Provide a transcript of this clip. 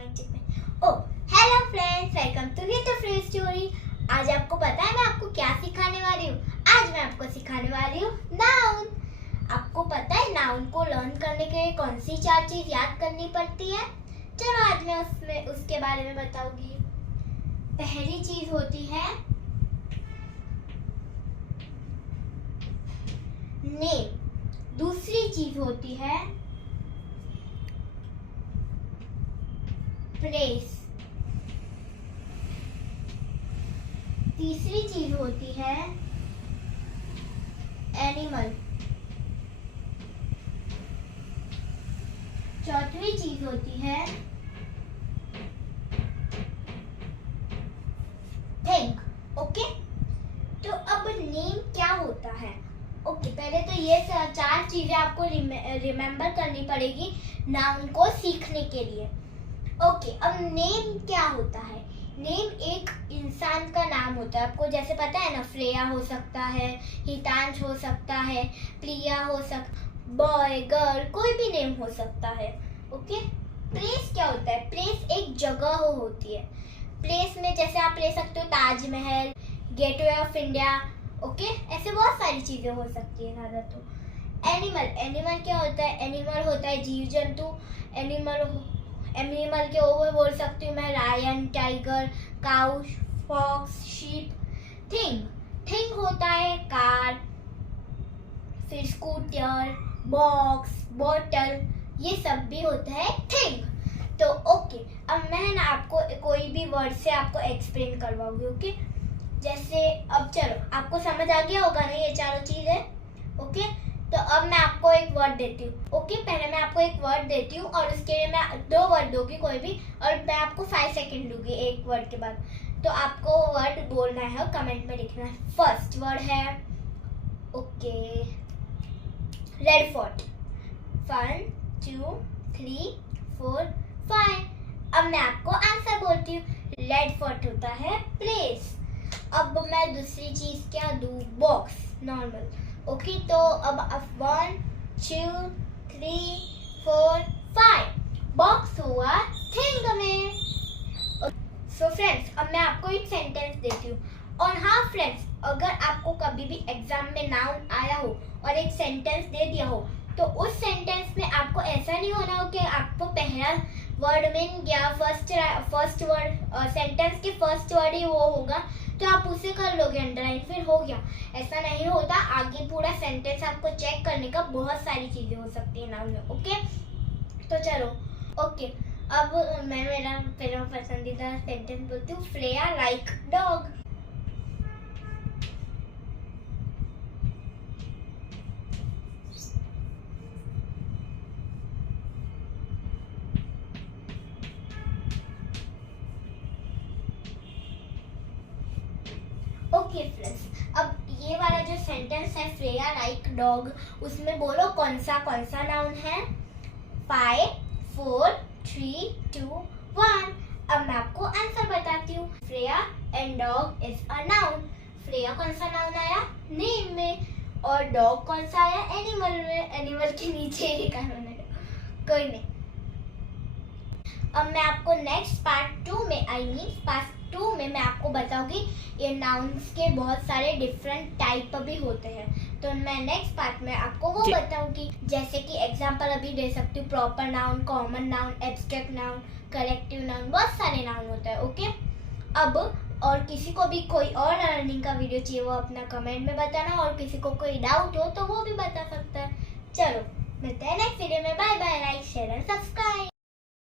O hello friends, welcome to hit free story. आज आपको पता है मैं आपको क्या सिखाने वाली हूँ? आज मैं आपको सिखाने वाली हूँ नाउन। आपको पता है नाउन को लर्न करने के लिए कौन सी 4 चीज याद करनी पड़ती है? चलो आज मैं उसके बारे में बताऊंगी। पहली चीज होती है नेम, दूसरी चीज होती है प्लेस, तीसरी चीज होती है एनिमल, चौथी चीज होती है थिंक। ओके, तो अब नेम क्या होता है? ओके, पहले तो ये 4 चीजें आपको रिमेम्बर करनी पड़ेगी नाउन को सीखने के लिए। ओके, अब नेम क्या होता है? नेम एक इंसान का नाम होता है। आपको जैसे पता है ना, फ्रेया हो सकता है, हितांश हो सकता है, प्रिया हो बॉय गर्ल, कोई भी नेम हो सकता है। ओके, प्लेस क्या होता है? प्लेस एक जगह होती है। प्लेस में जैसे आप ले सकते हो Taj Mahal, gateway of India. Okay, ऐसे बहुत सारी चीजें हो सकती है ज़्यादा। तो एनिमल क्या होता है? एनिमल होता है जीव जंतु। एनिमल के ओवर बोल सकती हूँ मैं lion, tiger, cow, fox, sheep. Thing होता है कार, फिर स्कूटर, बॉक्स, बॉटल, ये सब भी होता है थिंग। तो ओके, अब मैं ना आपको कोई भी वर्ड से आपको एक्सप्लेन करवाऊंगी। ओके, जैसे अब चलो आपको समझ आ गया होगा ना ये 4 चीजें। ओके, तो अब मैं आपको एक वर्ड देती हूँ। ओके, पहले मैं आपको एक वर्ड देती हूँ और उसके लिए मैं 2 वर्ड दूंगी कोई भी, और मैं आपको 5 सेकेंड दूंगी एक वर्ड के बाद। तो आपको वर्ड बोलना है और कमेंट में लिखना है। फर्स्ट वर्ड है ओके रेड फोर्ट। 1 2 3 4 5। अब मैं आपको आंसर बोलती हूँ। रेड फोर्ट होता है प्लेस। अब मैं दूसरी चीज क्या दूँ? Box, normal. ओके, तो अब 1 2 3 4 5 बॉक्स हुआ थिंग में। सो फ्रेंड्स, अब मैं आपको एक सेंटेंस देती हूँ। और हाँ फ्रेंड्स, अगर आपको कभी भी एग्जाम में नाउन आया हो और एक सेंटेंस दे दिया हो, तो उस सेंटेंस में आपको ऐसा नहीं होना हो कि आपको पहला वर्ड में या फर्स्ट वर्ड सेंटेंस के फर्स्ट वर्ड ही वो होगा तो आप उसे कर लोगे अंडरलाइन, फिर हो गया। ऐसा नहीं होता। आगे पूरा सेंटेंस आपको चेक करने का बहुत सारी चीजें हो सकती है नाउन में। ओके, तो चलो। ओके, अब मैं मेरा पसंदीदा सेंटेंस बोलती हूँ। Freya like dog. Okay friends, अब ये वाला जो सेंटेंस है फ्रेया लाइक डॉग, उसमें बोलो कौन सा नाउन है? 5 4 3 2 1। अब मैं आपको आंसर बताती हूँ। Freya and dog is a noun. Freya कौन सा नाउन आया? नेम में। और डॉग कौन सा आया? एनिमल में। एनिमल के नीचे ही लिखा है मैंने, कोई नहीं। अब मैं आपको नेक्स्ट पार्ट 2 में मैं आपको बताऊंगी ये नाउन्स के बहुत सारे डिफरेंट टाइप भी होते हैं। तो मैं नेक्स्ट पार्ट में आपको वो बताऊंगी। जैसे कि एग्जांपल अभी दे सकती हूँ। Proper noun, common noun, abstract noun, collective noun, बहुत सारे नाउन होता है। ओके, अब और किसी को भी कोई और लर्निंग का वीडियो चाहिए वो अपना कमेंट में बताना, और किसी को कोई डाउट हो तो वो भी बता सकता है। चलो मिलते हैं नेक्स्ट वीडियो में। Bye bye, like share and subscribe.